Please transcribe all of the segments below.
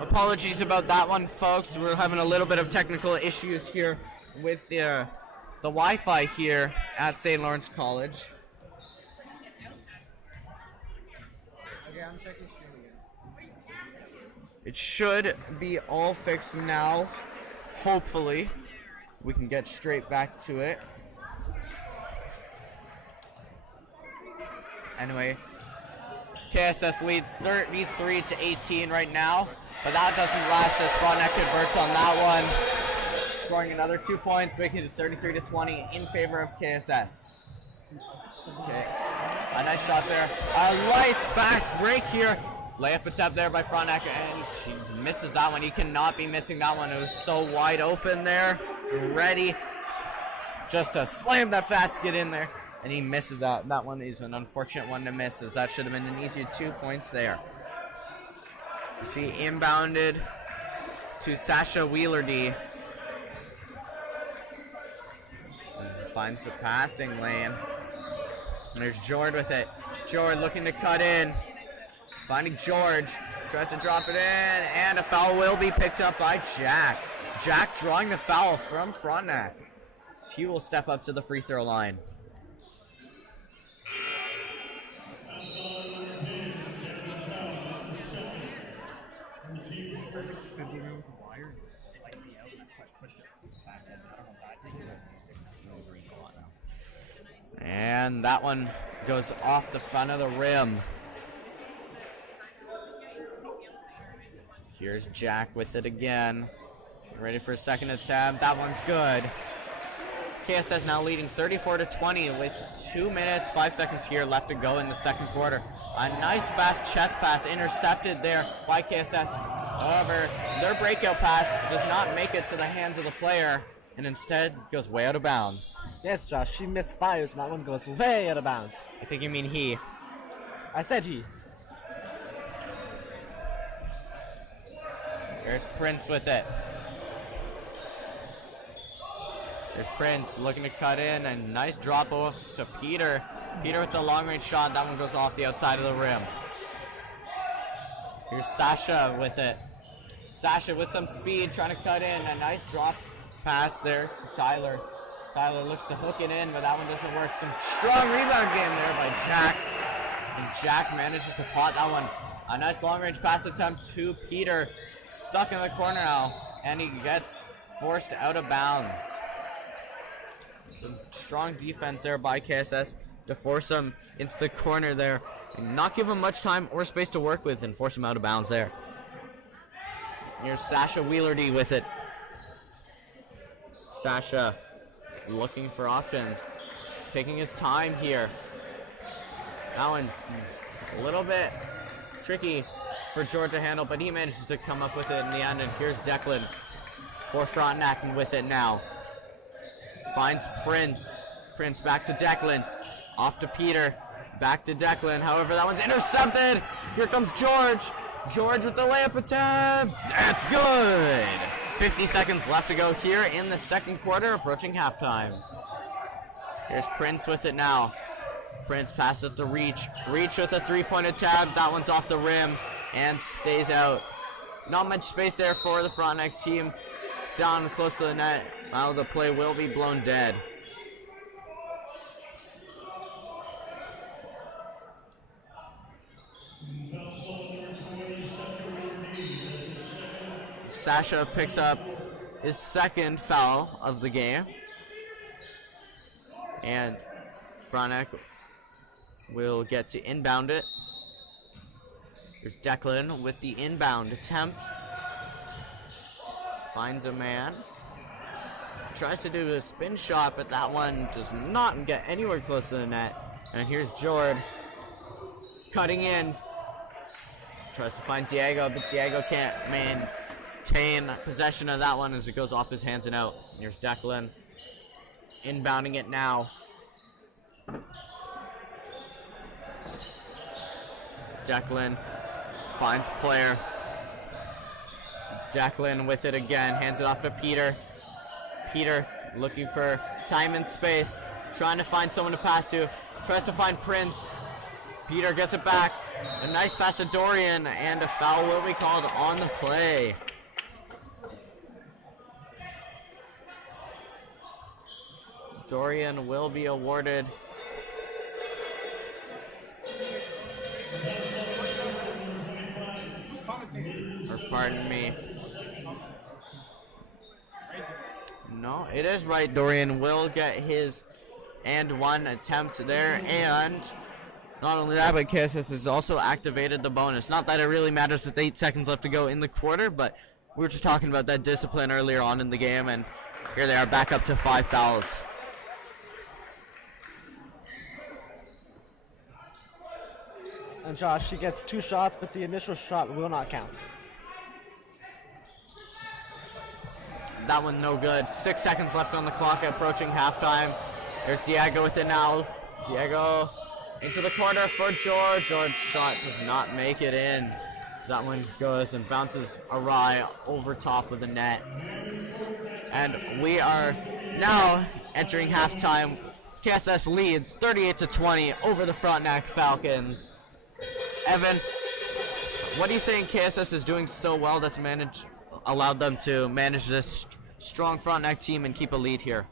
Apologies about that one, folks. We're having a little bit of technical issues here with the Wi-Fi here at St. Lawrence College. Okay, I'm checking stream again. It should be all fixed now. Hopefully, we can get straight back to it. Anyway, KSS leads 33-18 right now, but that doesn't last as Frontenac converts on that one, scoring another 2 points, making it 33-20 in favor of KSS. Okay, a nice shot there. A nice fast break here. Layup attempt there by Frontenac, and she misses that one. You cannot be missing that one. It was so wide open there, ready just to slam that basket in there. And he misses that. That one is an unfortunate one to miss, as that should have been an easier 2 points there. You see inbounded to Sasha Wheelerdy. Finds a passing lane. And there's Jord with it. Jord looking to cut in. Finding George. Tries to drop it in. And a foul will be picked up by Jack. Jack drawing the foul from Frontenac. He will step up to the free throw line. And that one goes off the front of the rim. Here's Jack with it again. Ready for a second attempt. That one's good. KSS now leading 34-20 with 2 minutes, 5 seconds here left to go in the second quarter. A nice fast chest pass intercepted there by KSS. However, their breakout pass does not make it to the hands of the player and instead goes way out of bounds. Yes, Josh, she misfires and that one goes way out of bounds. I think you mean he. I said he. There's Prince with it. There's Prince looking to cut in, and nice drop off to Peter. Peter with the long range shot. That one goes off the outside of the rim. Here's Sasha with it. Sasha with some speed trying to cut in. A nice drop pass there to Tyler. Tyler looks to hook it in, but that one doesn't work. Some strong rebound game there by Jack. And Jack manages to pot that one. A nice long range pass attempt to Peter. Stuck in the corner now, and he gets forced out of bounds. Some strong defense there by KSS to force him into the corner there and not give him much time or space to work with and force him out of bounds there. Here's Sasha Wheelerdy with it. Sasha looking for options, taking his time here. That one a little bit tricky for George to handle, but he manages to come up with it in the end. And here's Declan for Frontenac with it now. Finds Prince. Prince back to Declan. Off to Peter. Back to Declan. However, that one's intercepted. Here comes George. George with the layup attempt. That's good. 50 seconds left to go here in the second quarter, approaching halftime. Here's Prince with it now. Prince passes it to Reach. Reach with a three-point attempt. That one's off the rim and stays out. Not much space there for the Frontenac team. Down close to the net. Now the play will be blown dead. Sasha picks up his second foul of the game. And Frontenac will get to inbound it. Here's Declan with the inbound attempt. Finds a man. Tries to do a spin shot, but that one does not get anywhere close to the net. And here's Jord cutting in. Tries to find Diego, but Diego can't maintain possession of that one as it goes off his hands and out. And here's Declan inbounding it now. Declan finds player. Declan with it again, hands it off to Peter. Peter looking for time and space, trying to find someone to pass to. Tries to find Prince. Peter gets it back. A nice pass to Dorian, and a foul will be called on the play. Dorian will be awarded. Or pardon me. No, it is right. Dorian will get his and one attempt there, and not only that, but KSS has also activated the bonus. Not that it really matters with 8 seconds left to go in the quarter, but we were just talking about that discipline earlier on in the game, and here they are back up to 5 fouls. And Josh, he gets 2 shots, but the initial shot will not count. That one no good. 6 seconds left on the clock, approaching halftime. There's Diego with it now. Diego into the corner for George. George's shot does not make it in. So that one goes and bounces awry over top of the net. And we are now entering halftime. KSS leads 38-20 over the Frontenac Falcons. Evan, what do you think KSS is doing so well that's allowed them to manage this strong Frontenac team and keep a lead here?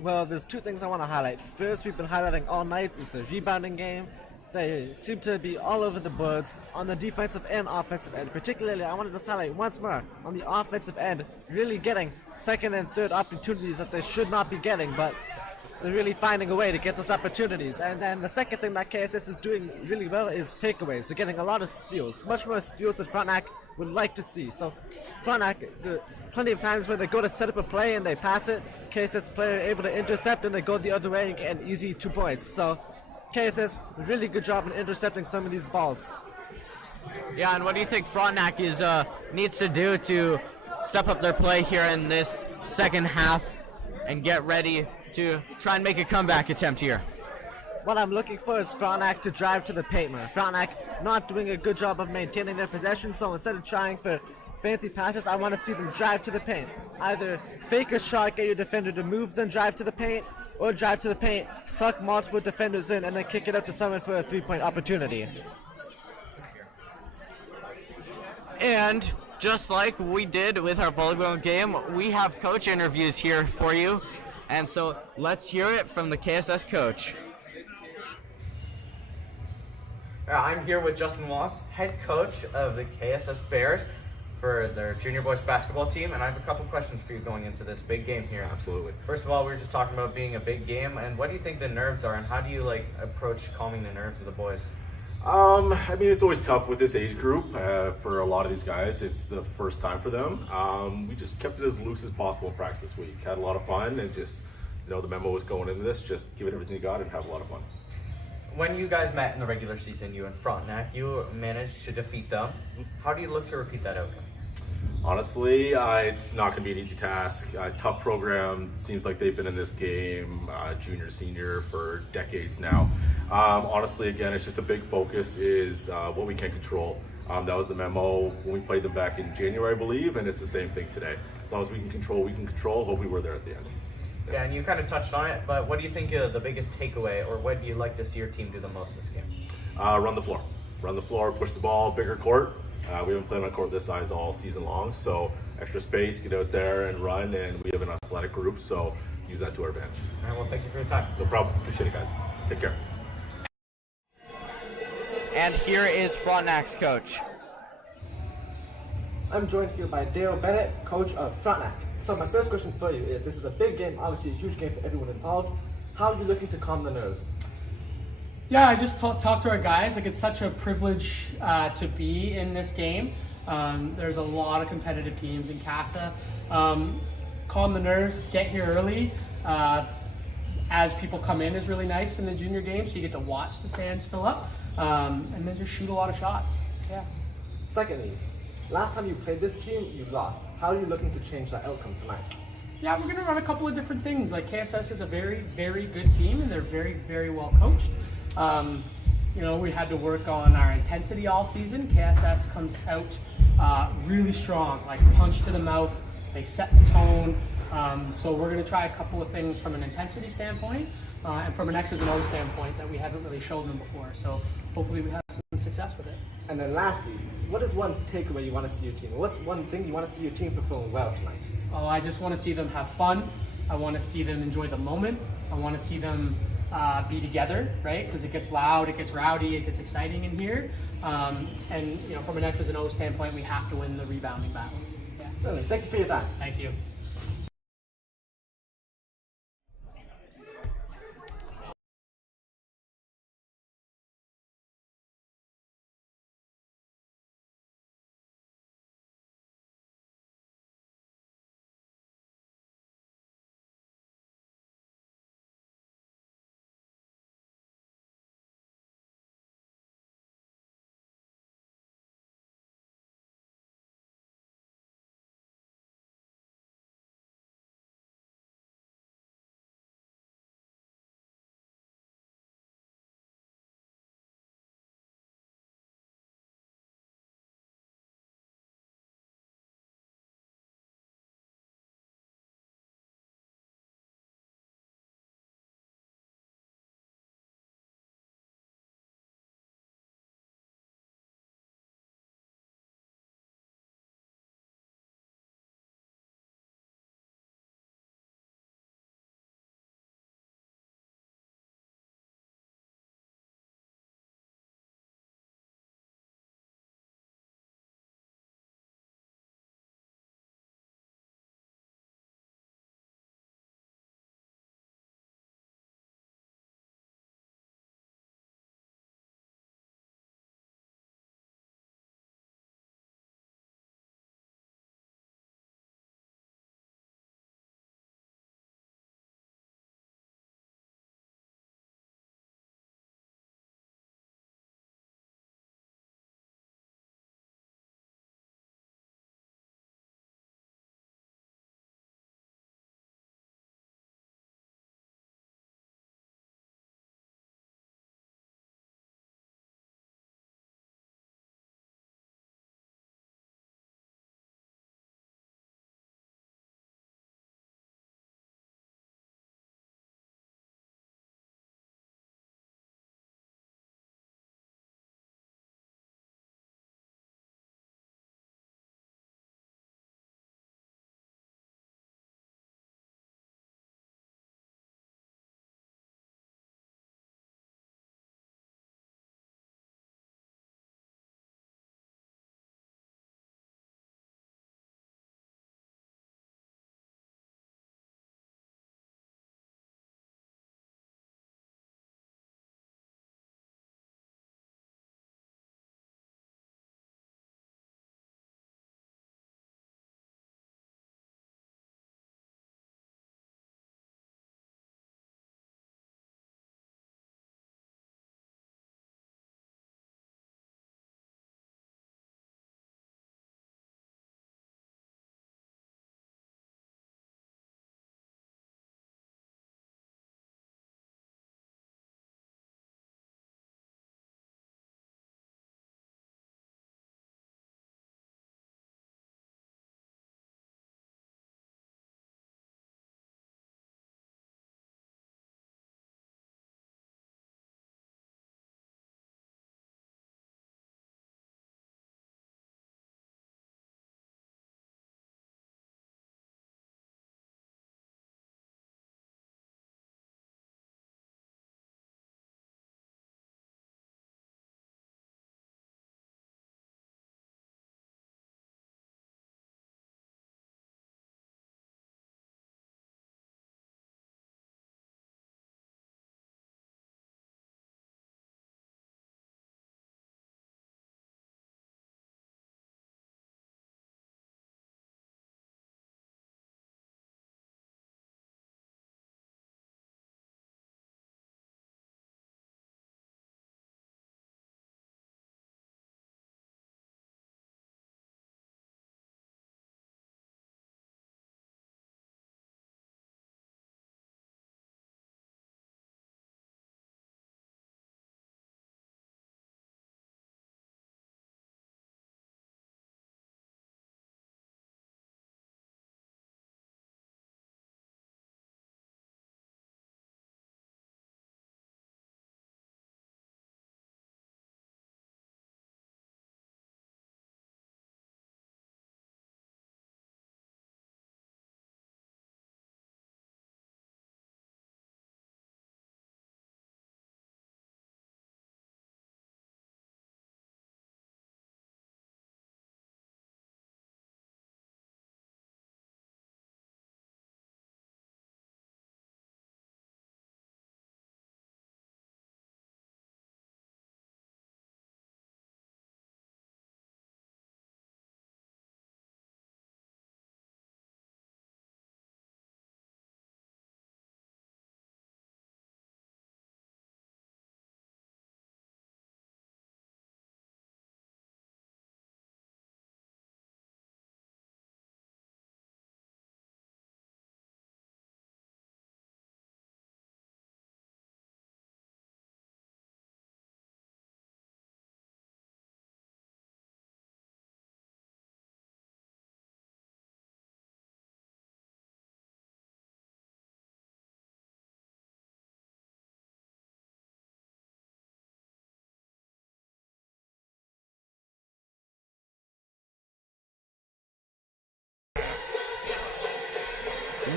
Well, there's 2 things I want to highlight. First, we've been highlighting all night is the rebounding game. They seem to be all over the boards on the defensive and offensive end. Particularly, I want to just highlight once more on the offensive end, really getting second and third opportunities that they should not be getting, but they're really finding a way to get those opportunities. And then the second thing that KSS is doing really well is takeaways. They're getting a lot of steals, much more steals than Frontenac would like to see. So Frontenac, there are plenty of times where they go to set up a play and they pass it. KSS player able to intercept and they go the other way and get an easy 2 points. So KSS, really good job in intercepting some of these balls. Yeah, and what do you think Frontenac needs to do to step up their play here in this second half and get ready to try and make a comeback attempt here? What I'm looking for is Frontenac to drive to the paint more. Frontenac not doing a good job of maintaining their possession, so instead of trying for fancy passes, I want to see them drive to the paint. Either fake a shot, get your defender to move, then drive to the paint, or drive to the paint, suck multiple defenders in, and then kick it up to someone for a 3-point opportunity. And just like we did with our volleyball game, we have coach interviews here for you. And so let's hear it from the KSS coach. I'm here with Justin Moss, head coach of the KSS Bears for their junior boys basketball team, and I have a couple questions for you going into this big game here. Absolutely. First of all, we were just talking about being a big game, and what do you think the nerves are, and how do you approach calming the nerves of the boys? I mean, it's always tough with this age group. For a lot of these guys, it's the first time for them. We just kept it as loose as possible in practice this week. Had a lot of fun, and just, the memo was going into this, just give it everything you got and have a lot of fun. When you guys met in the regular season, you and Frontenac, you managed to defeat them. How do you look to repeat that outcome? Honestly, it's not going to be an easy task. Tough program. Seems like they've been in this game, junior, senior, for decades now. Honestly, again, it's just a big focus is what we can control. That was the memo when we played them back in January, I believe, and it's the same thing today. As long as we can control, hopefully we're there at the end. Yeah, and you kind of touched on it, but what do you think the biggest takeaway, or what do you like to see your team do the most this game? Run the floor. Run the floor, push the ball, bigger court. We haven't played on a court this size all season long, so extra space, get out there and run, and we have an athletic group, so use that to our advantage. All right, well, thank you for your time. No problem. Appreciate it, guys. Take care. And here is Frontenac's coach. I'm joined here by Dale Bennett, coach of Frontenac. So my first question for you is, this is a big game, obviously a huge game for everyone involved. How are you looking to calm the nerves? Yeah, I just talked to our guys. It's such a privilege to be in this game. There's a lot of competitive teams in KASSAA. Calm the nerves, get here early. As people come in is really nice in the junior game, so you get to watch the stands fill up, and then just shoot a lot of shots. Yeah. Secondly, last time you played this team, you lost. How are you looking to change that outcome tonight? Yeah, we're going to run a couple of different things. KSS is a very, very good team, and they're very, very well coached. We had to work on our intensity all season. KSS comes out really strong, punch to the mouth. They set the tone. So we're going to try a couple of things from an intensity standpoint and from an X's and O's standpoint that we haven't really shown them before. So hopefully we have some success. success with it. And then lastly, what is one takeaway you want to see your team? What's one thing you want to see your team perform well tonight? Oh, I just want to see them have fun. I want to see them enjoy the moment. I want to see them be together, right? Because it gets loud, it gets rowdy, it gets exciting in here. And from an X's and O standpoint, we have to win the rebounding battle. Yeah. Certainly. Thank you for your time. Thank you.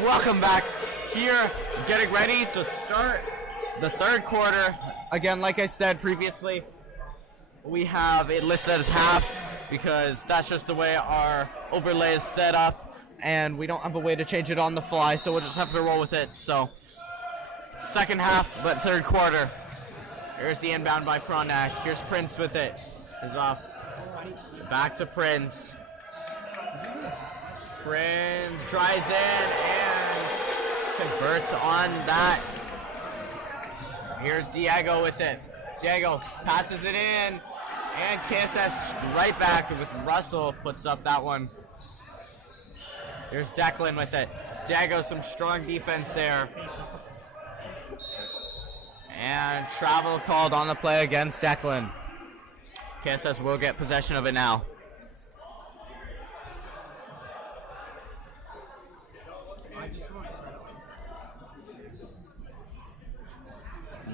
Welcome back here, getting ready to start the third quarter. Again, like I said previously, we have it listed as halves because that's just the way our overlay is set up, and we don't have a way to change it on the fly, so we'll just have to roll with it. So, second half, but third quarter. Here's the inbound by Frontenac. Here's Prince with it. He's off. Back to Prince. Prince drives in and converts on that. Here's Diego with it. Diego passes it in, and KSS right back with Russell puts up that one. Here's Declan with it. Diego, some strong defense there. And travel called on the play against Declan. KSS will get possession of it now.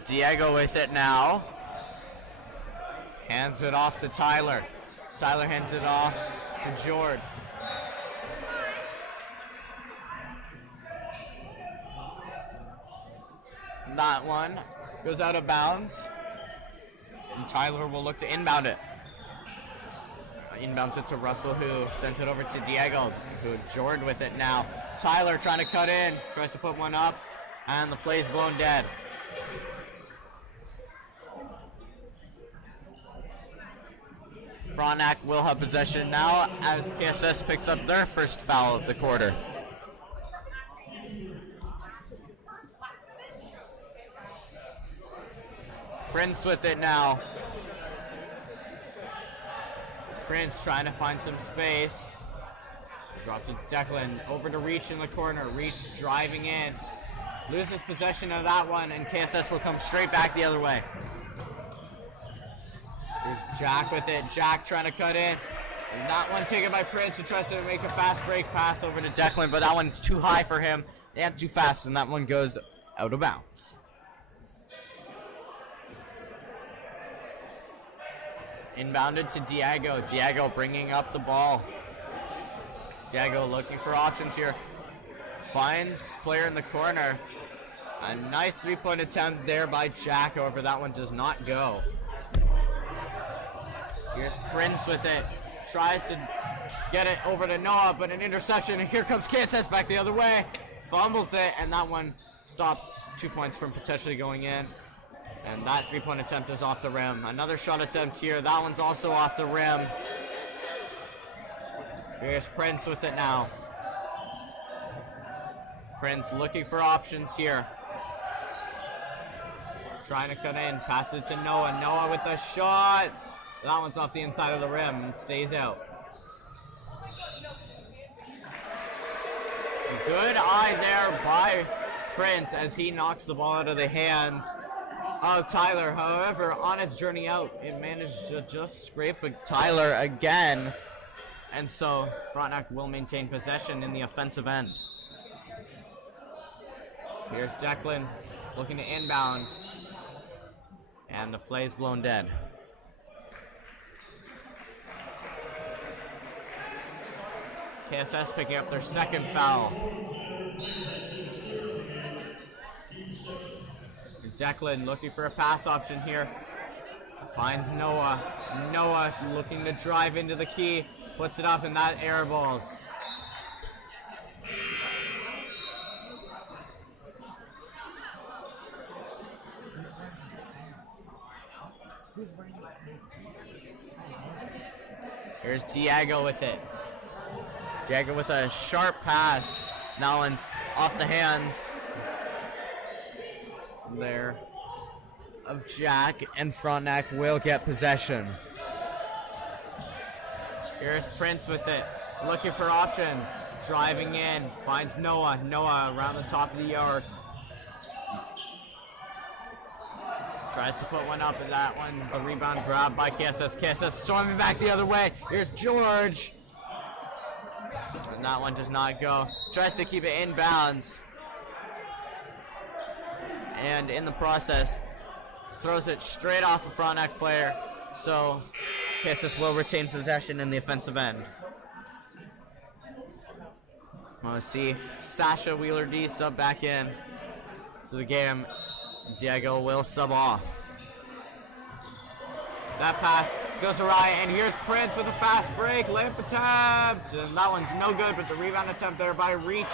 Diego with it now. Hands it off to Tyler. Tyler hands it off to Jord. That one goes out of bounds. And Tyler will look to inbound it. Inbounds it to Russell, who sends it over to Diego, who Jord with it now. Tyler trying to cut in, tries to put one up, and the play's blown dead. Frontenac will have possession now as KSS picks up their first foul of the quarter. Prince with it now. Prince trying to find some space. Drops it to Declan. Over to Reach in the corner. Reach driving in. Loses possession of that one, and KSS will come straight back the other way. Here's Jack with it. Jack trying to cut in. And that one taken by Prince, who tries to make a fast break pass over to Declan, but that one's too high for him and too fast, and that one goes out of bounds. Inbounded to Diego. Diego bringing up the ball. Diego looking for options here. Finds player in the corner. A nice three-point attempt there by Jack, however that one does not go. Here's Prince with it. Tries to get it over to Noah, but an interception, and here comes KSS back the other way. Fumbles it, and that one stops 2 points from potentially going in. And that three-point attempt is off the rim. Another shot attempt here. That one's also off the rim. Here's Prince with it now. Prince looking for options here. Trying to cut in. Passes it to Noah. Noah with the shot. That one's off the inside of the rim and stays out. Good eye there by Prince as he knocks the ball out of the hands of Tyler. However, on its journey out, it managed to just scrape Tyler again. And so Frontenac will maintain possession in the offensive end. Here's Declan looking to inbound. And the play's blown dead. KSS picking up their second foul. Declan looking for a pass option here. Finds Noah. Noah looking to drive into the key. Puts it up, and that air balls. Here's Diego with it. Diego with a sharp pass. That one's off the hands there of Jack, and Frontenac will get possession. Here's Prince with it, looking for options, driving in, finds Noah. Noah around the top of the yard. Tries to put one up, and that one, a rebound grab by KSS. KSS storming back the other way. Here's George. And that one does not go. Tries to keep it in bounds. And in the process, throws it straight off a Frontenac player. So KSS will retain possession in the offensive end. Want to see Sasha Wheeler D sub back in to the game. Diego will sub off. That pass goes awry, and here's Prince with a fast break. Layup attempt, and that one's no good, but the rebound attempt there by Reach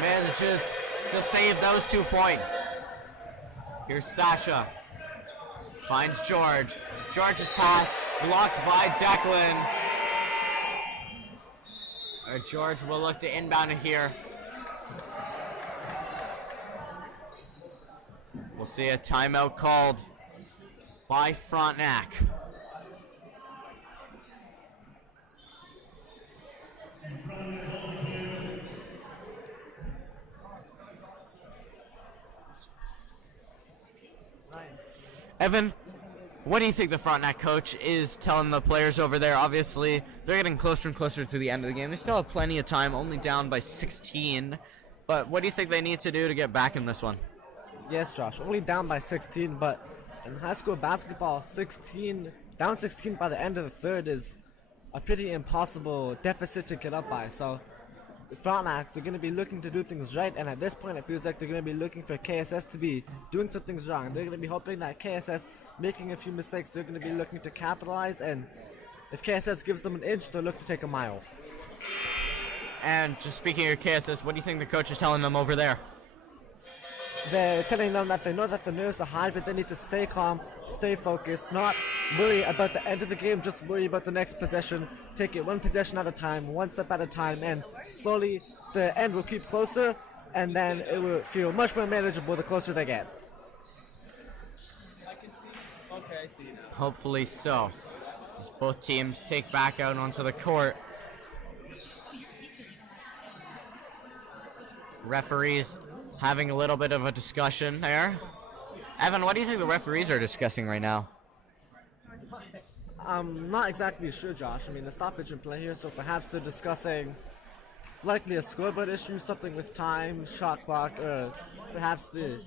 manages to save those 2 points. Here's Sasha. Finds George. George's pass blocked by Declan. George will look to inbound it here. We'll see a timeout called by Frontenac. Evan, what do you think the Frontenac coach is telling the players over there? Obviously, they're getting closer and closer to the end of the game. They still have plenty of time, only down by 16. But what do you think they need to do to get back in this one? Yes, Josh, only down by 16, but in high school basketball, down 16 by the end of the third is a pretty impossible deficit to get up by. So Frontenac, they're going to be looking to do things right, and at this point it feels like they're going to be looking for KSS to be doing some things wrong. They're going to be hoping that KSS making a few mistakes, they're going to be looking to capitalize, and if KSS gives them an inch, they'll look to take a mile. And just speaking of KSS, what do you think the coach is telling them over there? They're telling them that they know that the nerves are high, but they need to stay calm, stay focused, not worry about the end of the game, just worry about the next possession. Take it one possession at a time, one step at a time, and slowly the end will keep closer, and then it will feel much more manageable the closer they get. Okay, I see now. Hopefully so. As both teams take back out onto the court. Referees having a little bit of a discussion there. Evan, what do you think the referees are discussing right now? I'm not exactly sure, Josh. I mean, the stoppage in play here, so perhaps they're discussing likely a scoreboard issue, something with time, shot clock, or perhaps the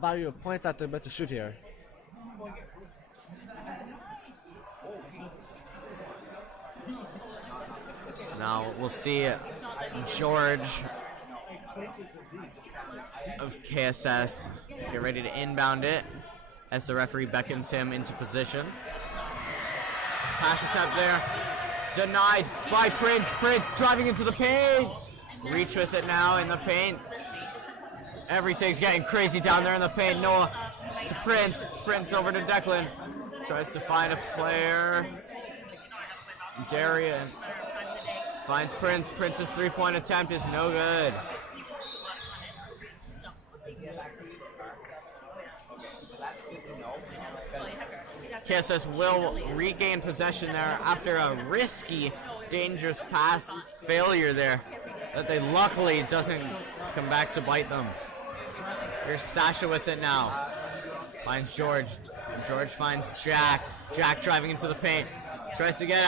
value of points that they're about to shoot here. Now we'll see George of KSS get ready to inbound it as the referee beckons him into position. Pass attempt there, denied by Prince. Prince driving into the paint. Reach with it now in the paint. Everything's getting crazy down there in the paint. Noah to Prince. Prince over to Declan. Tries to find a player. Darius finds Prince. Prince's three-point attempt is no good. KSS will regain possession there after a risky, dangerous pass failure there that they luckily doesn't come back to bite them. Here's Sasha with it now. Finds George. George finds Jack. Jack driving into the paint. Tries to get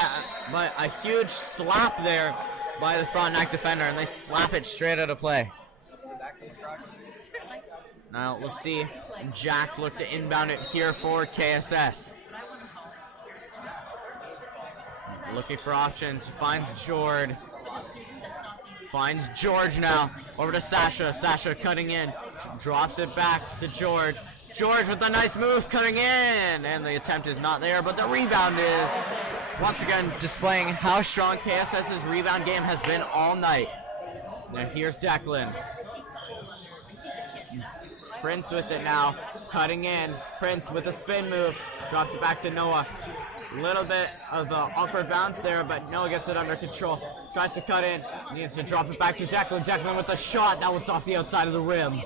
a huge slap there by the Frontenac defender, and they slap it straight out of play. Now we'll see Jack look to inbound it here for KSS. Looking for options, finds George. Finds George now, over to Sasha. Sasha cutting in, drops it back to George. George with a nice move cutting in, and the attempt is not there, but the rebound is. Once again, displaying how strong KSS's rebound game has been all night. Now here's Declan. Prince with it now, cutting in. Prince with a spin move, drops it back to Noah. Little bit of an awkward bounce there, but Noah gets it under control. Tries to cut in, needs to drop it back to Declan. Declan with a shot, that one's off the outside of the rim.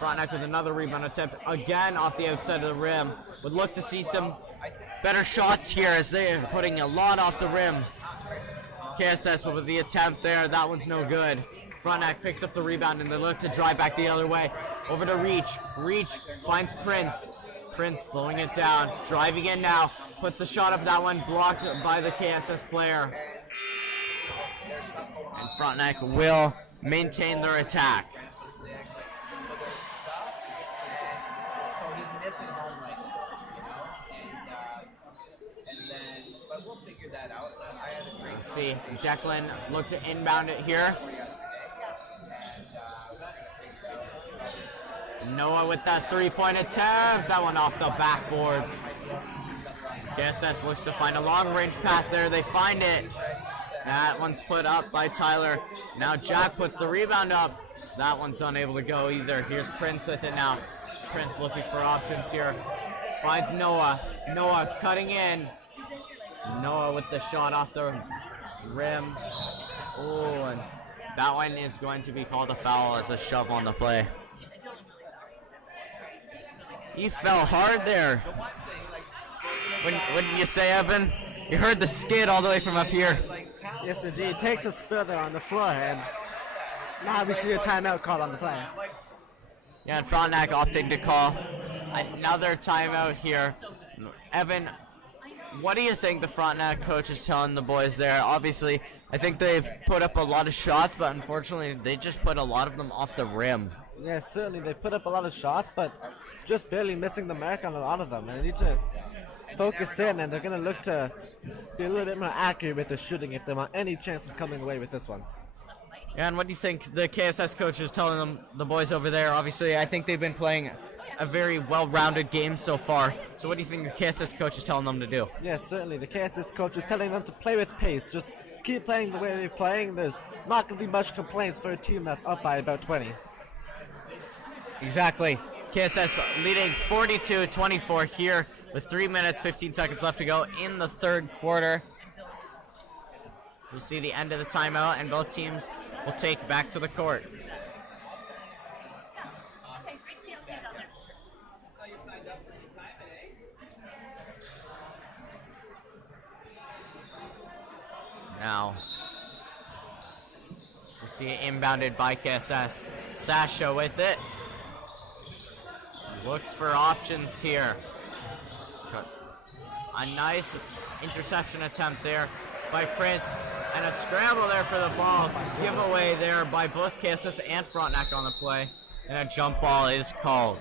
Frontenac with another rebound attempt, again off the outside of the rim. Would look to see some better shots here as they're putting a lot off the rim. KSS with the attempt there, that one's no good. Frontenac picks up the rebound and they look to drive back the other way. Over to Reach. Reach finds Prince. Prince slowing it down, driving in now, puts the shot up, that one blocked by the KSS player. And Frontenac will maintain their attack. So he's missing home right now, and then, but we'll figure Let's see, Declan looked to inbound it here. Noah with that three-point attempt. That one off the backboard. KSS looks to find a long-range pass there. They find it. That one's put up by Tyler. Now Jack puts the rebound up. That one's unable to go either. Here's Prince with it now. Prince looking for options here. Finds Noah. Noah cutting in. Noah with the shot off the rim. Oh, and that one is going to be called a foul as a shove on the play. He fell hard there. Wouldn't you say, Evan? You heard the skid all the way from up here. Yes, indeed. Takes a spill there on the floor, and now we see a timeout called on the play. Yeah, and Frontenac opting to call another timeout here. Evan, what do you think the Frontenac coach is telling the boys there? Obviously, I think they've put up a lot of shots, but unfortunately, they just put a lot of them off the rim. Yes, certainly. They put up a lot of shots, but just barely missing the mark on a lot of them. And they need to focus in, and they're going to look to be a little bit more accurate with their shooting if they want any chance of coming away with this one. Yeah, and what do you think the KSS coach is telling them, the boys over there? Obviously, I think they've been playing a very well-rounded game so far. So what do you think the KSS coach is telling them to do? Yes, certainly. The KSS coach is telling them to play with pace. Just keep playing the way they're playing. There's not going to be much complaints for a team that's up by about 20. Exactly. KSS leading 42-24 here with 3 minutes, 15 seconds left to go in the third quarter. We'll see the end of the timeout, and both teams will take back to the court. Now, we'll see it inbounded by KSS. Sasha with it. Looks for options here. A nice interception attempt there by Prince. And a scramble there for the ball. Giveaway there by both KSS and Frontenac on the play. And a jump ball is called.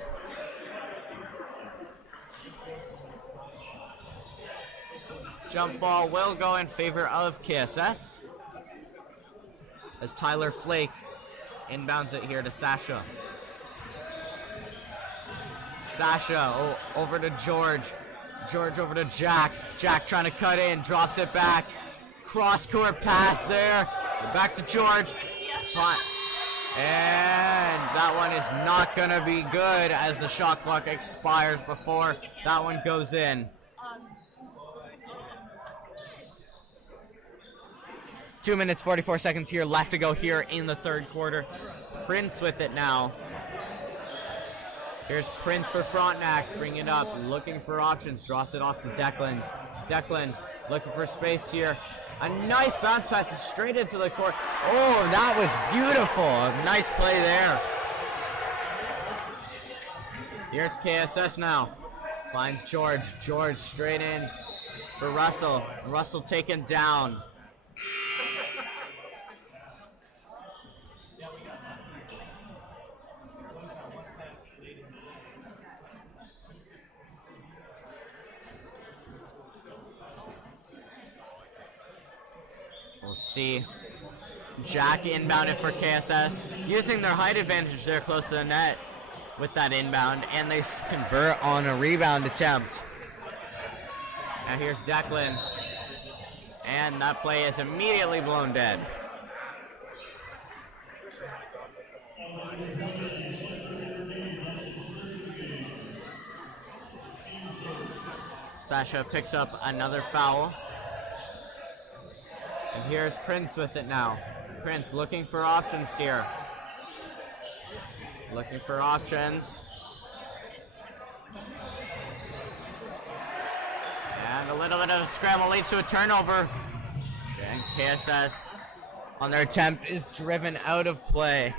Jump ball will go in favor of KSS. As Tyler Flake inbounds it here to Sasha. Sasha over to George. George over to Jack. Jack trying to cut in, drops it back. Cross-court pass there. Back to George. And that one is not going to be good as the shot clock expires before that one goes in. 2 minutes, 44 seconds here left to go here in the third quarter. Prince with it now. Here's Prince for Frontenac, bring it up, looking for options, drops it off to Declan. Declan looking for space here. A nice bounce pass straight into the court. Oh, that was beautiful. A nice play there. Here's KSS now. Finds George. George straight in for Russell. Russell taken down. We'll see. Jack inbounded for KSS, using their height advantage there close to the net with that inbound, and they convert on a rebound attempt. Now here's Declan, and that play is immediately blown dead. Sasha picks up another foul. And here's Prince with it now. Prince looking for options here. Looking for options. And a little bit of a scramble leads to a turnover. And KSS on their attempt is driven out of play.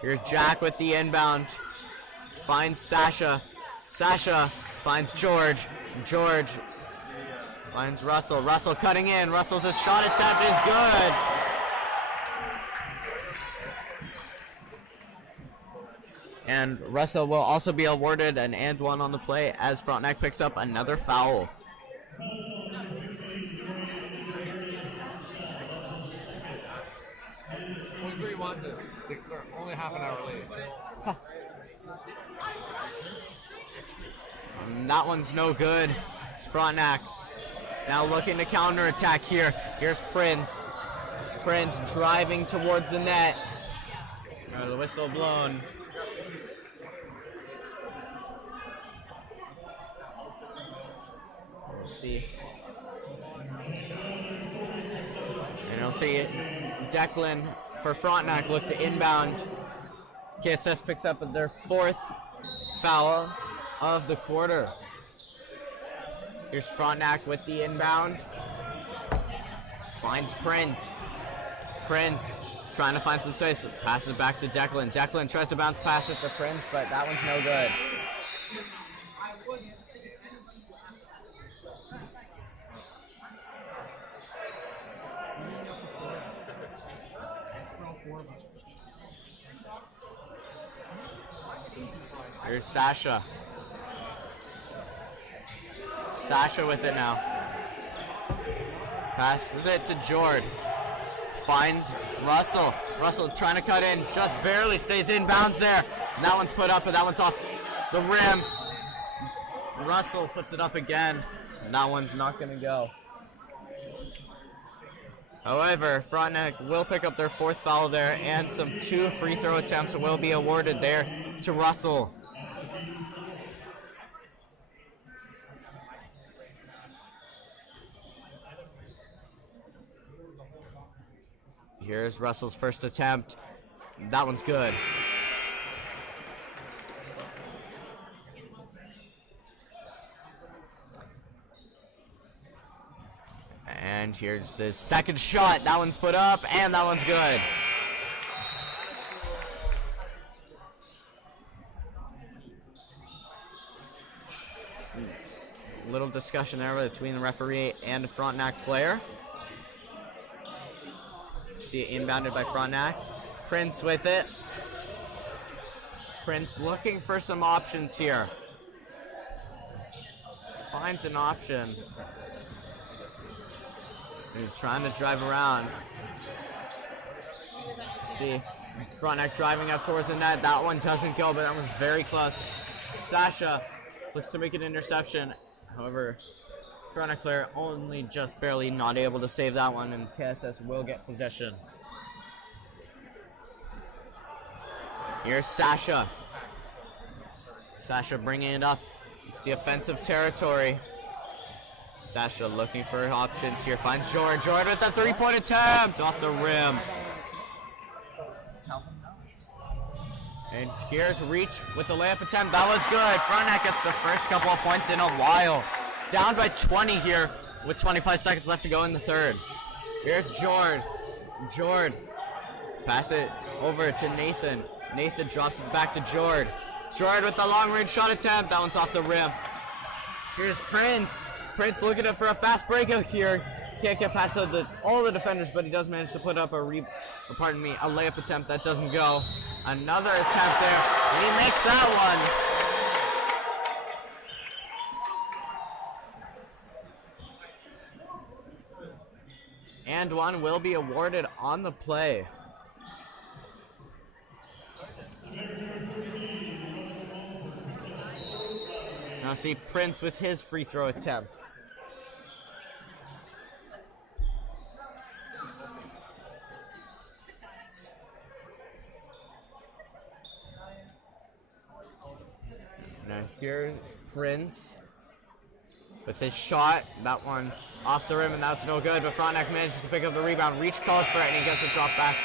Here's Jack with the inbound. Finds Sasha. Sasha finds George. George finds Russell. Russell cutting in. Russell's shot attempt is good. And Russell will also be awarded an and one on the play as Frontenac picks up another foul. We really want this. They're only half an hour late. And that one's no good. Frontenac now looking to counterattack here. Here's Prince. Prince driving towards the net. The whistle blown. We'll see. And we'll see Declan for Frontenac look to inbound. KSS picks up their fourth foul of the quarter. Here's Frontenac with the inbound. Finds Prince. Prince trying to find some space. Passes it back to Declan. Declan tries to bounce pass it to Prince, but that one's no good. Here's Sasha. Sasha with it now. Passes it to Jord. Finds Russell. Russell trying to cut in. Just barely stays inbounds there. And that one's put up, but that one's off the rim. Russell puts it up again. And that one's not going to go. However, Frontenac will pick up their fourth foul there, and some 2 free throw attempts will be awarded there to Russell. Here's Russell's first attempt. That one's good. And here's his second shot. That one's put up, and that one's good. Little discussion there between the referee and the Frontenac player. See it inbounded by Frontenac. Prince with it. Prince looking for some options here. Finds an option. He's trying to drive around. See, Frontenac driving up towards the net. That one doesn't go, but that was very close. Sasha looks to make an interception. However, Frontenac player only just barely not able to save that one, and KSS will get possession. Here's Sasha. Sasha bringing it up the offensive territory. Sasha looking for options here. Finds Jord. Jord with the three-point attempt off the rim. And here's Reach with the layup attempt. That was good. Frontenac gets the first couple of points in a while. Down by 20 here with 25 seconds left to go in the third. Here's Jord. Jord. Pass it over to Nathan. Nathan drops it back to Jord. Jord with the long-range shot attempt. That one's off the rim. Here's Prince. Prince looking for a fast breakout here. Can't get past all the defenders, but he does manage to put up a layup attempt that doesn't go. Another attempt there, and he makes that one. And one will be awarded on the play. Now see Prince with his free throw attempt. Now here's Prince with his shot. That one off the rim, and that's no good. But Frontenac manages to pick up the rebound. Reach calls for it, and he gets a drop back,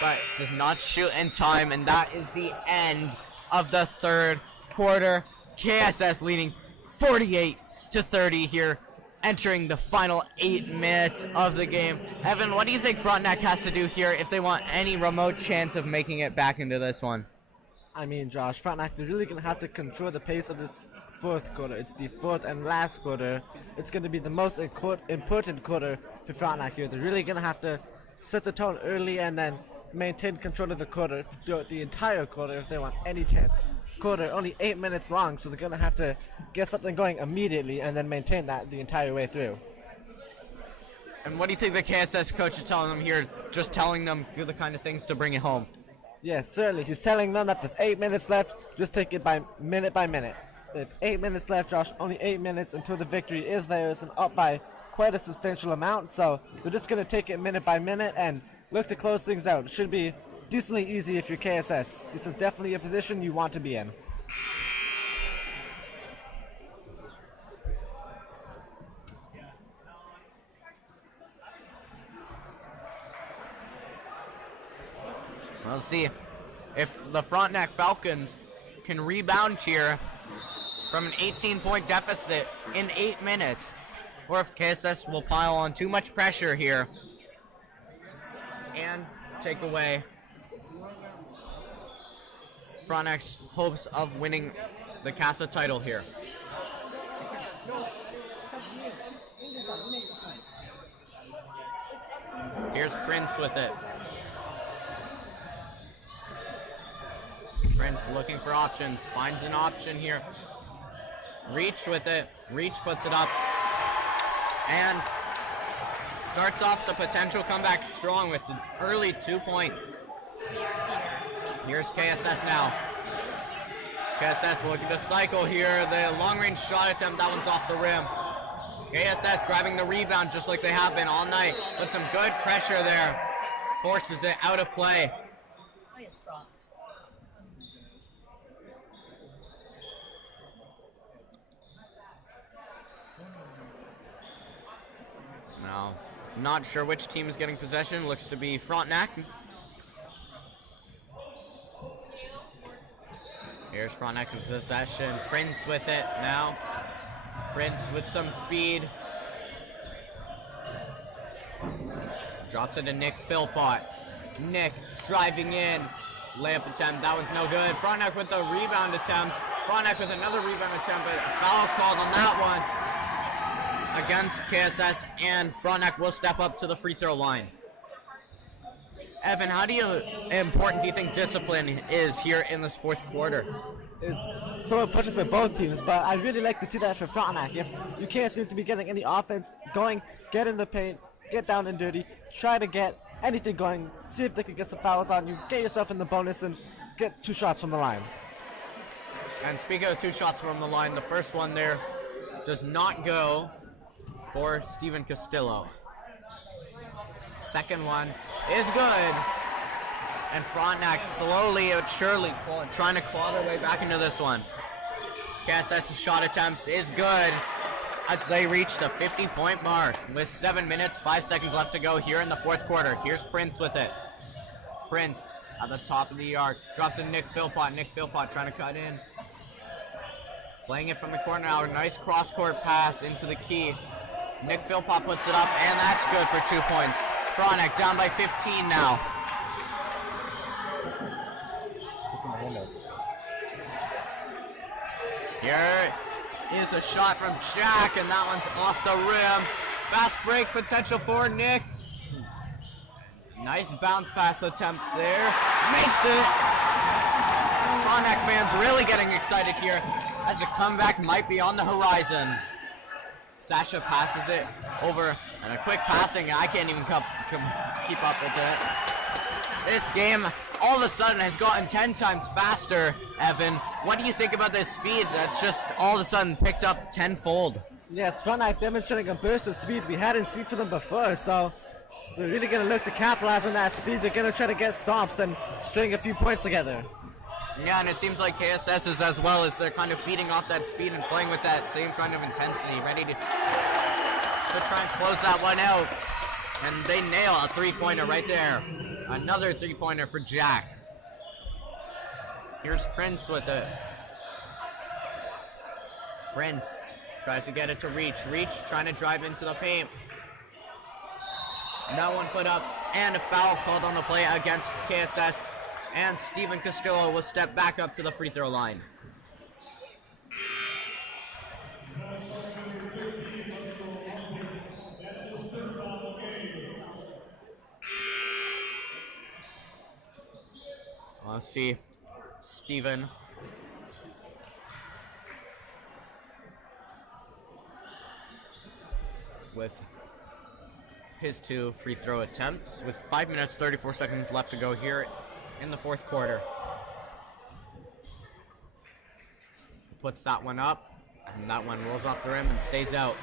but does not shoot in time. And that is the end of the third quarter. KSS leading 48-30 here, entering the final 8 minutes of the game. Evan, what do you think Frontenac has to do here if they want any remote chance of making it back into this one? I mean, Josh, Frontenac, they're really going to have to control the pace of this fourth quarter. It's the fourth and last quarter. It's going to be the most important quarter for Frontenac here. They're really going to have to set the tone early and then maintain control of the quarter throughout the entire quarter if they want any chance. Quarter only 8 minutes long, so they're gonna have to get something going immediately and then maintain that the entire way through. And what do you think the KSS coach is telling them here? Just telling them the kind of things to bring it home. Yes, certainly. He's telling them that there's 8 minutes left. Just take it by minute. There's 8 minutes left, Josh. Only 8 minutes until the victory is theirs and up by quite a substantial amount. So they're just going to take it minute by minute and look to close things out. It should be decently easy if you're KSS. This is definitely a position you want to be in. We'll see if the Frontenac Falcons can rebound here from an 18-point deficit in 8 minutes, or if KSS will pile on too much pressure here and take away Frontenac's hopes of winning the KASSAA title here. Here's Prince with it. Prince looking for options, finds an option here. Reach with it, Reach puts it up, and starts off the potential comeback strong with the early 2 points. Here's KSS now. KSS looking to cycle here, the long-range shot attempt, that one's off the rim. KSS grabbing the rebound just like they have been all night. Put some good pressure there, forces it out of play. Now, not sure which team is getting possession. Looks to be Frontenac. Here's Frontenac in possession. Prince with it now. Prince with some speed. Drops it to Nick Philpott. Nick driving in. Layup attempt. That one's no good. Frontenac with the rebound attempt. Frontenac with another rebound attempt. But a foul called on that one against KSS, and Frontenac will step up to the free throw line. Evan, how important do you think discipline is here in this fourth quarter? It's so important for both teams, but I really like to see that for Frontenac. If you can't seem to be getting any offense going, get in the paint, get down and dirty, try to get anything going, see if they can get some fouls on you, get yourself in the bonus, and get 2 shots from the line. And speaking of 2 shots from the line, the first one there does not go for Steven Castillo. Second one is good. And Frontenac slowly but surely trying to claw their way back into this one. KSS's shot attempt is good as they reach the 50-point mark with 7 minutes, 5 seconds left to go here in the fourth quarter. Here's Prince with it. Prince at the top of the arc. Drops to Nick Philpott. Nick Philpott trying to cut in. Playing it from the corner now. Nice cross-court pass into the key. Nick Philpott puts it up, and that's good for 2 points. Frontenac down by 15 now. Here is a shot from Jack, and that one's off the rim. Fast break potential for Nick. Nice bounce pass attempt there. Makes it. Frontenac fans really getting excited here as a comeback might be on the horizon. Sasha passes it over, and a quick passing. I can't even keep up with it. This game all of a sudden has gotten 10 times faster, Evan. What do you think about this speed that's just all of a sudden picked up tenfold? Yes, Frontenac demonstrating a burst of speed we hadn't seen from them before, so they're really going to look to capitalize on that speed. They're going to try to get stops and string a few points together. Yeah, and it seems like KSS is as well, as they're kind of feeding off that speed and playing with that same kind of intensity, ready to try and close that one out. And they nail a 3-pointer right there. Another 3-pointer for Jack. Here's Prince with it. Prince tries to get it to Reach. Reach trying to drive into the paint. That one put up, and a foul called on the play against KSS. And Steven Castillo will step back up to the free throw line. Let's see. Steven. With his 2 free throw attempts with 5 minutes 34 seconds left to go here in the fourth quarter. Puts that one up, and that one rolls off the rim and stays out.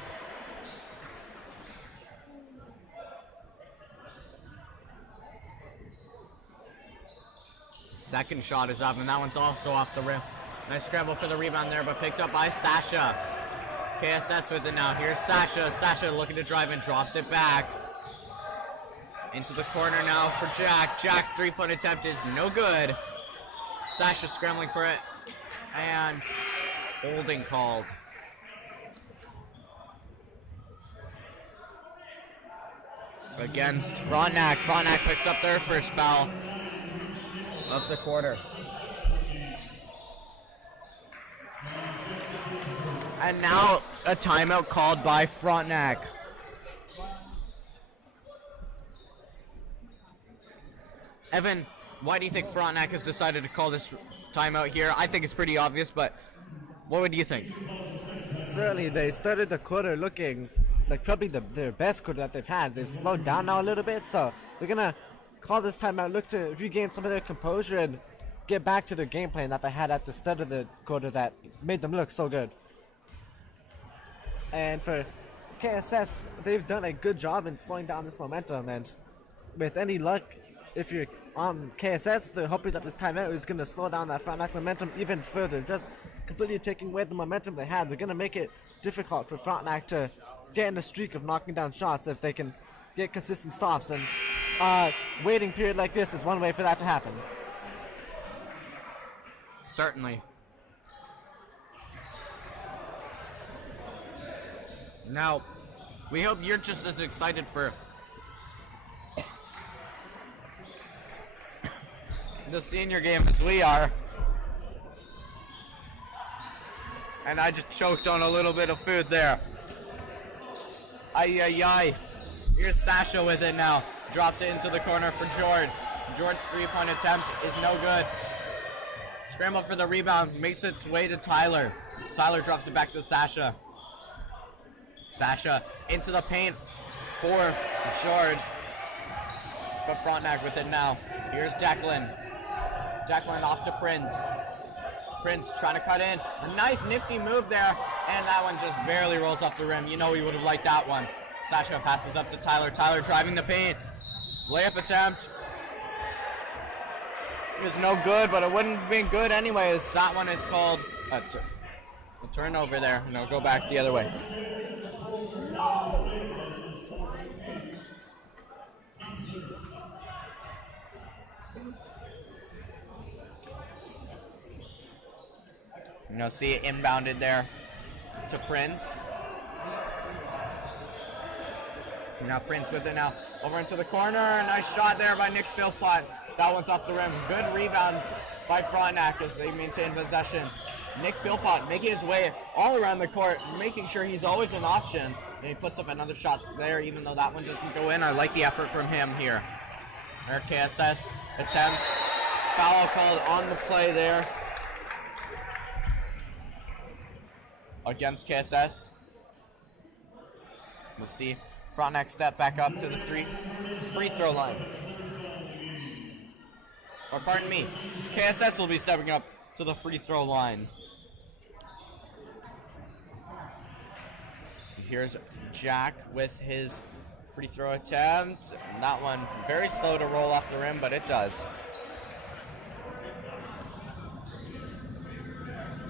Second shot is up, and that one's also off the rim. Nice scramble for the rebound there, but picked up by Sasha. KSS with it now. Here's Sasha. Sasha looking to drive and drops it back. Into the corner now for Jack. Jack's three-point attempt is no good. Sasha scrambling for it. And holding called. Against Frontenac. Frontenac picks up their first foul of the quarter. And now a timeout called by Frontenac. Evan, why do you think Frontenac has decided to call this timeout here? I think it's pretty obvious, but what would you think? Certainly, they started the quarter looking like probably their best quarter that they've had. They've slowed down now a little bit, so they're gonna call this timeout, look to regain some of their composure and get back to their game plan that they had at the start of the quarter that made them look so good. And for KSS, they've done a good job in slowing down this momentum, and with any luck, if you're on KSS, they're hoping that this timeout is going to slow down that Frontenac momentum even further, just completely taking away the momentum they had. They're going to make it difficult for Frontenac to get in a streak of knocking down shots if they can get consistent stops, and waiting period like this is one way for that to happen. Certainly. Now, we hope you're just as excited for the senior game as we are. And I just choked on a little bit of food there. Ay, ay, ay. Here's Sasha with it now. Drops it into the corner for George. George's three-point attempt is no good. Scramble for the rebound. Makes its way to Tyler. Tyler drops it back to Sasha. Sasha into the paint for George. But Frontenac with it now. Here's Declan. Declan off to Prince. Prince trying to cut in. A nice nifty move there. And that one just barely rolls off the rim. You know he would have liked that one. Sasha passes up to Tyler. Tyler driving the paint. Layup attempt. It was no good, but it wouldn't have been good anyways. That one is called a turnover there. And it'll go back the other way. You know, see it inbounded there to Prince. Now Prince with it now. Over into the corner. Nice shot there by Nick Philpott. That one's off the rim. Good rebound by Frontenac as they maintain possession. Nick Philpott making his way all around the court, making sure he's always an option. And he puts up another shot there, even though that one doesn't go in. I like the effort from him here. Our KSS attempt. Foul called on the play there against KSS. We'll see Frontenac step back up to the free throw line. Or pardon me, KSS will be stepping up to the free throw line. Here's Jack with his free throw attempt. And that one very slow to roll off the rim, but it does.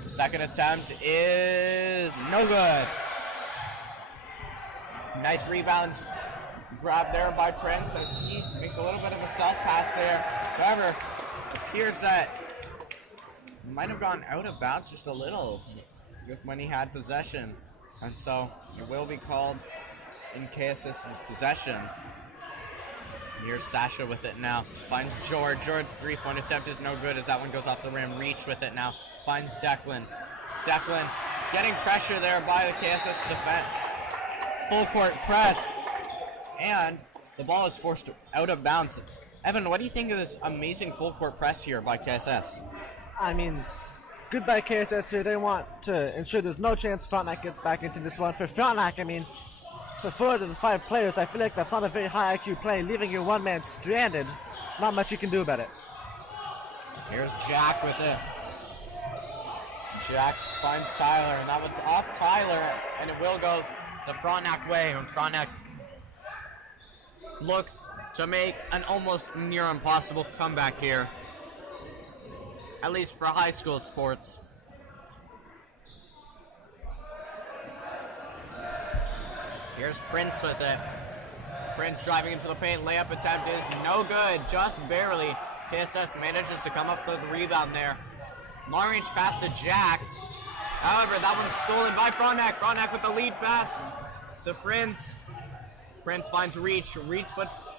The second attempt is no good. Nice rebound grab there by Prince as he makes a little bit of a self-pass there. However, it appears that he might have gone out of bounds just a little when he had possession. And so it will be called in KSS's possession. Here's Sasha with it now. Finds George. George's three-point attempt is no good as that one goes off the rim. Reach with it now. Finds Declan. Declan getting pressure there by the KSS defense. Full court press. And the ball is forced out of bounds Evan, what do you think of this amazing full court press here by KSS? I mean, goodbye KSS here. They want to ensure there's no chance Frontenac gets back into this one. For Frontenac, I mean, for 4 to the 5 players, I feel like that's not a very high IQ play, leaving your one man stranded. Not much you can do about it. Here's Jack with it. Jack finds Tyler, and that one's off Tyler, and it will go the Frontenac way. And Frontenac looks to make an almost near impossible comeback here, at least for high school sports. Here's Prince with it. Prince driving into the paint. Layup attempt is no good, just barely. KSS manages to come up with the rebound there. Long range pass to Jack. However, that one's stolen by Frontenac. Frontenac with the lead pass to Prince. Prince finds Reach. Reach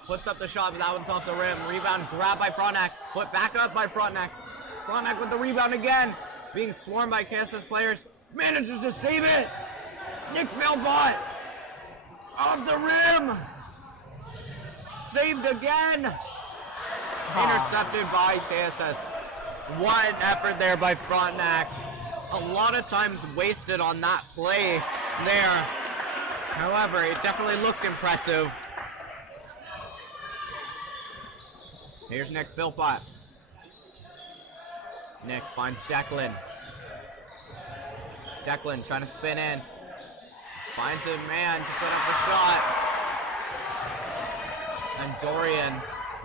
puts up the shot, but that one's off the rim. Rebound grabbed by Frontenac. Put back up by Frontenac. Frontenac with the rebound again. Being swarmed by KSS players. Manages to save it. Nick Philpott off the rim. Saved again. Intercepted by KSS. What an effort there by Frontenac. A lot of times wasted on that play there. However, it definitely looked impressive. Here's Nick Philpott. Nick finds Declan. Declan trying to spin in. Finds a man to put up a shot. And Dorian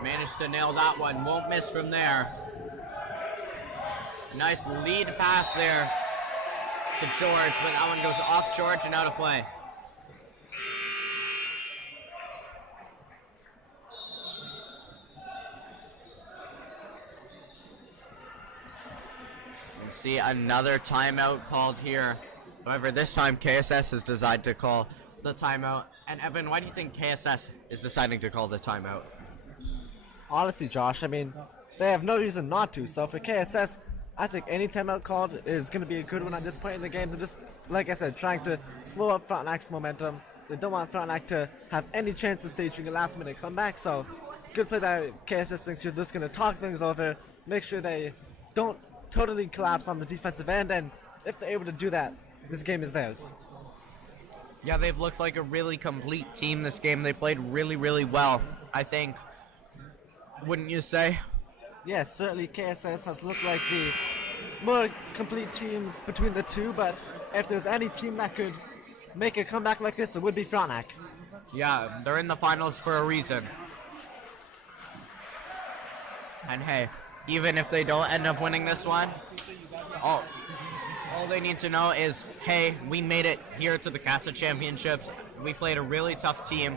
managed to nail that one. Won't miss from there. Nice lead pass there to George, but that one goes off George and out of play. You see another timeout called here. However, this time KSS has decided to call the timeout. And Evan, why do you think KSS is deciding to call the timeout? Honestly, Josh, I mean, they have no reason not to. So for KSS, I think any timeout called is going to be a good one at this point in the game. They're just, like I said, trying to slow up Frontenac's momentum. They don't want Frontenac to have any chance of staging a last-minute comeback. So, good play by KSS. Thinks you're just going to talk things over, make sure they don't totally collapse on the defensive end, and if they're able to do that, this game is theirs. Yeah, they've looked like a really complete team this game. They played really, really well, I think. Wouldn't you say? Yes, certainly KSS has looked like the more complete teams between the two, but if there's any team that could make a comeback like this, it would be Frontenac. Yeah, they're in the finals for a reason. And hey, even if they don't end up winning this one, all they need to know is, hey, we made it here to the KASSAA Championships. We played a really tough team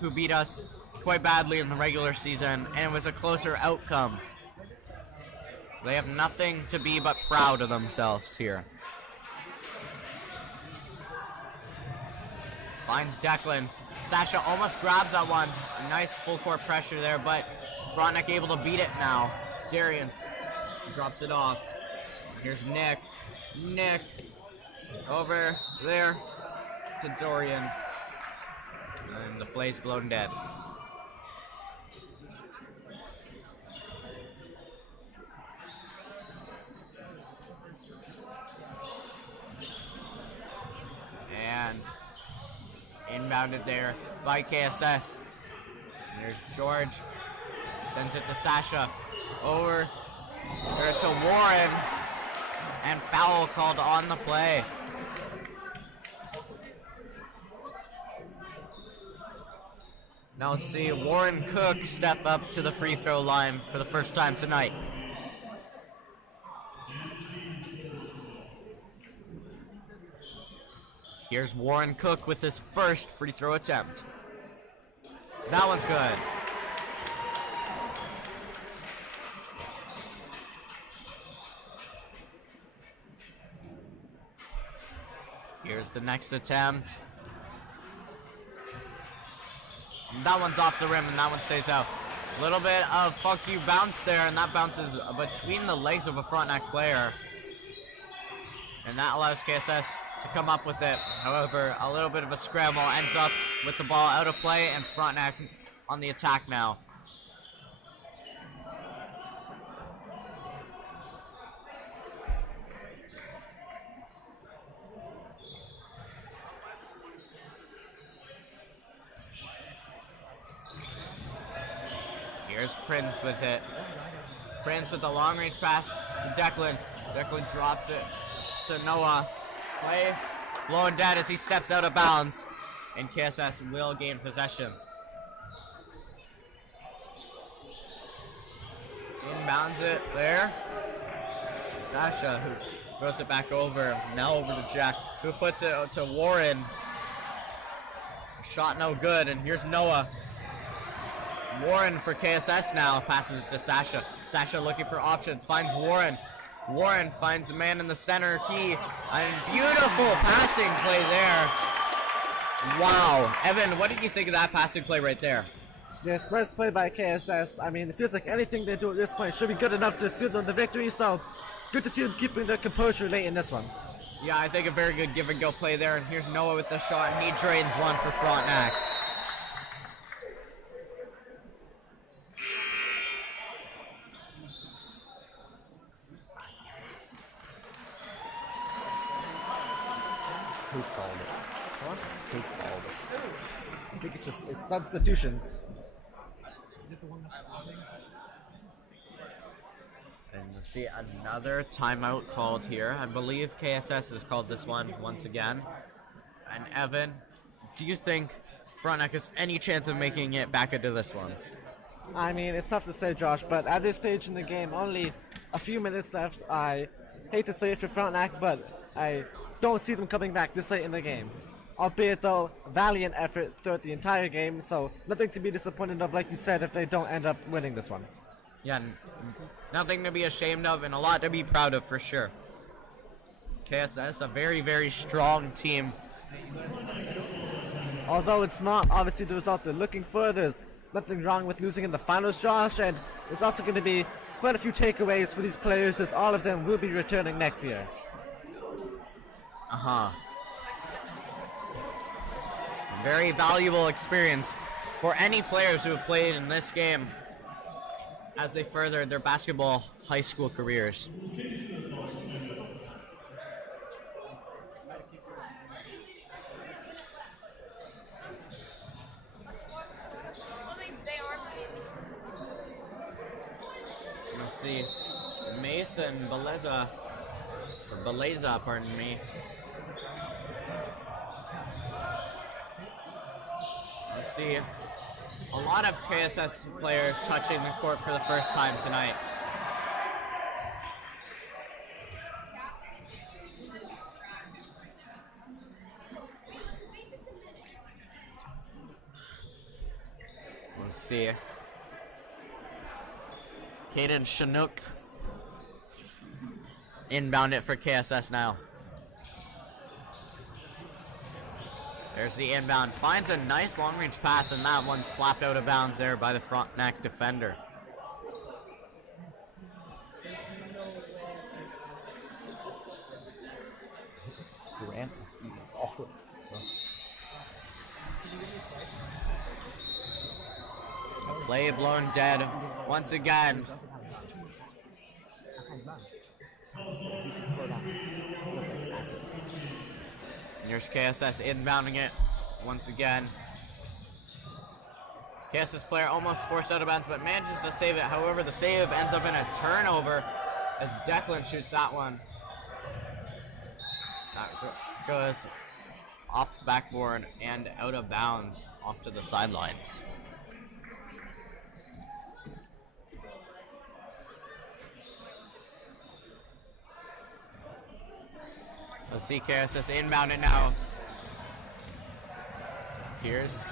who beat us quite badly in the regular season, and it was a closer outcome. They have nothing to be but proud of themselves here. Finds Declan. Sasha almost grabs that one. A nice full court pressure there, but Frontenac able to beat it now. Darian drops it off. Here's Nick. Nick over there to Dorian. And the play's blown dead. And inbounded there by KSS. There's George. Sends it to Sasha. Over there to Warren. And foul called on the play. Now let's see Warren Cook step up to the free throw line for the first time tonight. Here's Warren Cook with his first free throw attempt. That one's good. Here's the next attempt. That one's off the rim and that one stays out. A little bit of fuck you bounce there, and that bounces between the legs of a Frontenac player. And that allows KSS to come up with it. However, a little bit of a scramble ends up with the ball out of play and Frontenac on the attack now. Here's Prince with it. Prince with the long range pass to Declan. Declan drops it to Noah. Play blown dead as he steps out of bounds. And KSS will gain possession. Inbounds it there. Sasha, who throws it back over. Now over to Jack, who puts it to Warren. Shot no good, and here's Noah. Warren for KSS now, passes it to Sasha. Sasha looking for options, finds Warren. Warren finds a man in the center key. And beautiful passing play there. Wow. Evan, what did you think of that passing play right there? Yes, nice play by KSS. I mean, it feels like anything they do at this point should be good enough to seal them the victory, so good to see them keeping their composure late in this one. Yeah, I think a very good give and go play there. And here's Noah with the shot, and he drains one for Frontenac. Who called it? What? Who called it? I think it's substitutions. And we'll see another timeout called here. I believe KSS has called this one once again. And Evan, do you think Frontenac has any chance of making it back into this one? I mean, it's tough to say, Josh, but at this stage in the game, only a few minutes left. I hate to say it for Frontenac, but I don't see them coming back this late in the game. Albeit, though, valiant effort throughout the entire game, so nothing to be disappointed of, like you said, if they don't end up winning this one. Yeah, nothing to be ashamed of and a lot to be proud of for sure. KSS, a very, very strong team. Although it's not obviously the result they're looking for, there's nothing wrong with losing in the finals, Josh, and there's also going to be quite a few takeaways for these players, as all of them will be returning next year. Very valuable experience for any players who have played in this game as they further their basketball high school careers. Let's see, Mason Beleza, pardon me. Let's see, a lot of KSS players touching the court for the first time tonight. Let's see. Caden Chinook inbound it for KSS now. There's the inbound, finds a nice long-range pass, and that one slapped out of bounds there by the Frontenac defender. Grant is eating awful. Play blown dead once again. Here's KSS inbounding it once again. KSS player almost forced out of bounds, but manages to save it. However, the save ends up in a turnover as Declan shoots that one. That goes off the backboard and out of bounds off to the sidelines. Let's see KSS inbound it now. Here's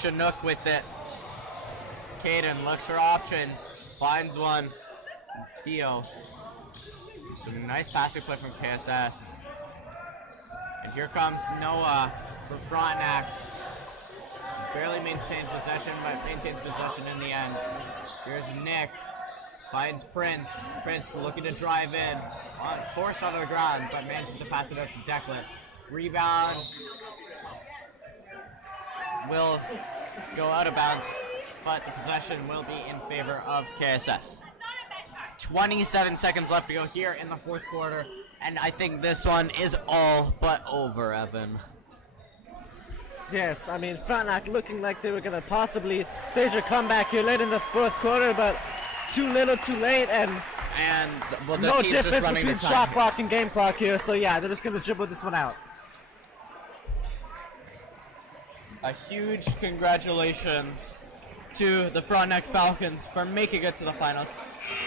Chinook with it. Caden looks for options, finds one. Theo. Some nice passing play from KSS. And here comes Noah for Frontenac. Barely maintains possession, but maintains possession in the end. Here's Nick. Finds Prince. Prince looking to drive in. Forced on the ground, but manages to pass it out to Declan. Rebound. Will go out of bounds, but the possession will be in favor of KSS. 27 seconds left to go here in the fourth quarter, and I think this one is all but over, Evan. Yes, I mean, Frontenac looking like they were going to possibly stage a comeback here late in the fourth quarter, but too little, too late, and well, the no team's just difference running between the time. shot clock and game clock here. So yeah, they're just going to dribble this one out. A huge congratulations to the Frontenac Falcons for making it to the finals.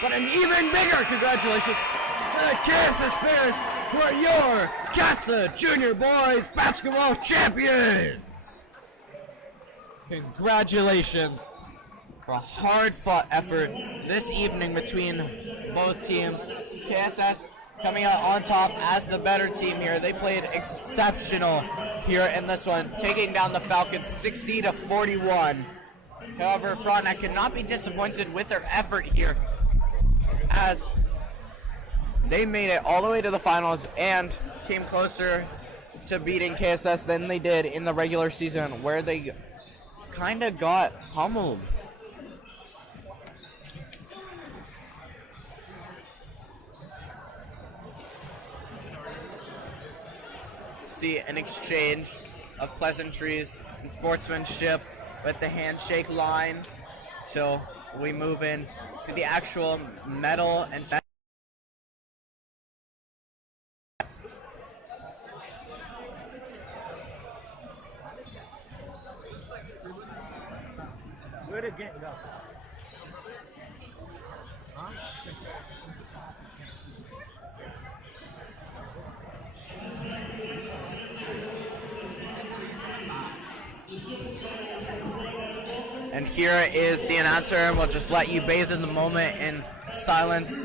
But an even bigger congratulations to the KASSAA Spirits, who are your KASSAA Junior Boys Basketball Champions! Congratulations for a hard-fought effort this evening between both teams. KSS coming out on top as the better team here. They played exceptional here in this one, taking down the Falcons 60-41. However, Frontenac cannot be disappointed with their effort here, as they made it all the way to the finals and came closer to beating KSS than they did in the regular season, where they kind of got pummeled. See an exchange of pleasantries and sportsmanship with the handshake line. So we move in to the actual medal and Where did it go? And here is the announcer, and we'll just let you bathe in the moment in silence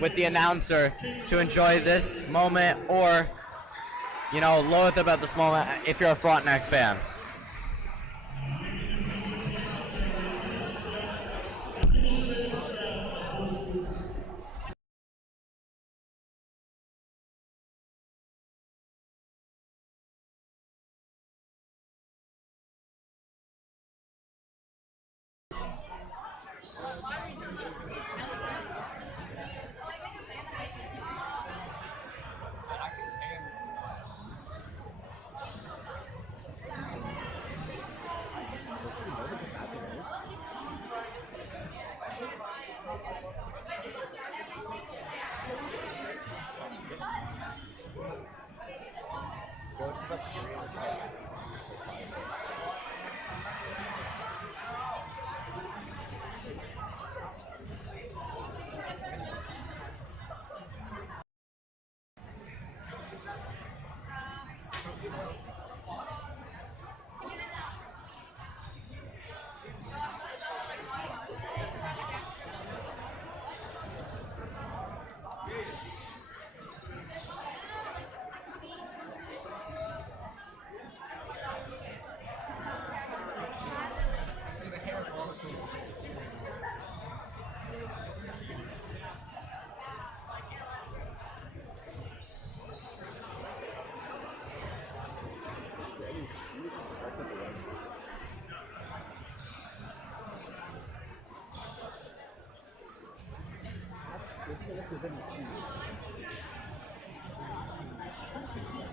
with the announcer to enjoy this moment, or, you know, loathe about this moment if you're a Frontenac fan.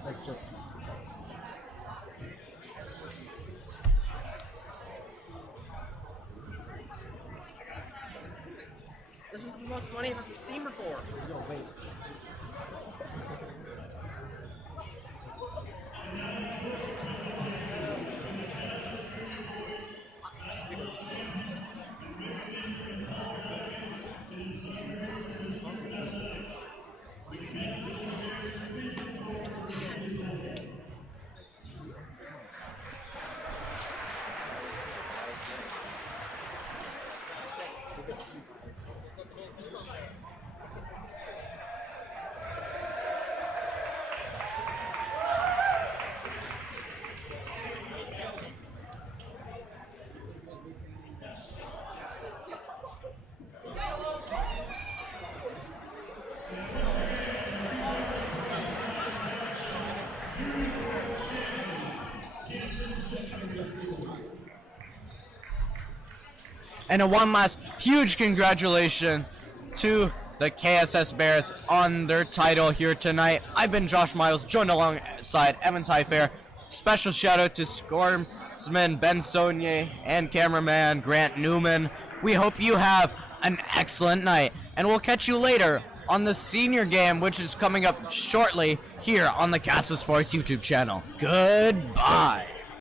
Like just This is the most money I've ever seen before. no wait. And a one last huge congratulations to the KSS Bears on their title here tonight. I've been Josh Miles, joined alongside Evan Tyfair. Special shout out to scoresman Ben Saunier and cameraman Grant Newman. We hope you have an excellent night, and we'll catch you later on the senior game, which is coming up shortly here on the KASSAA Sports YouTube channel. Goodbye.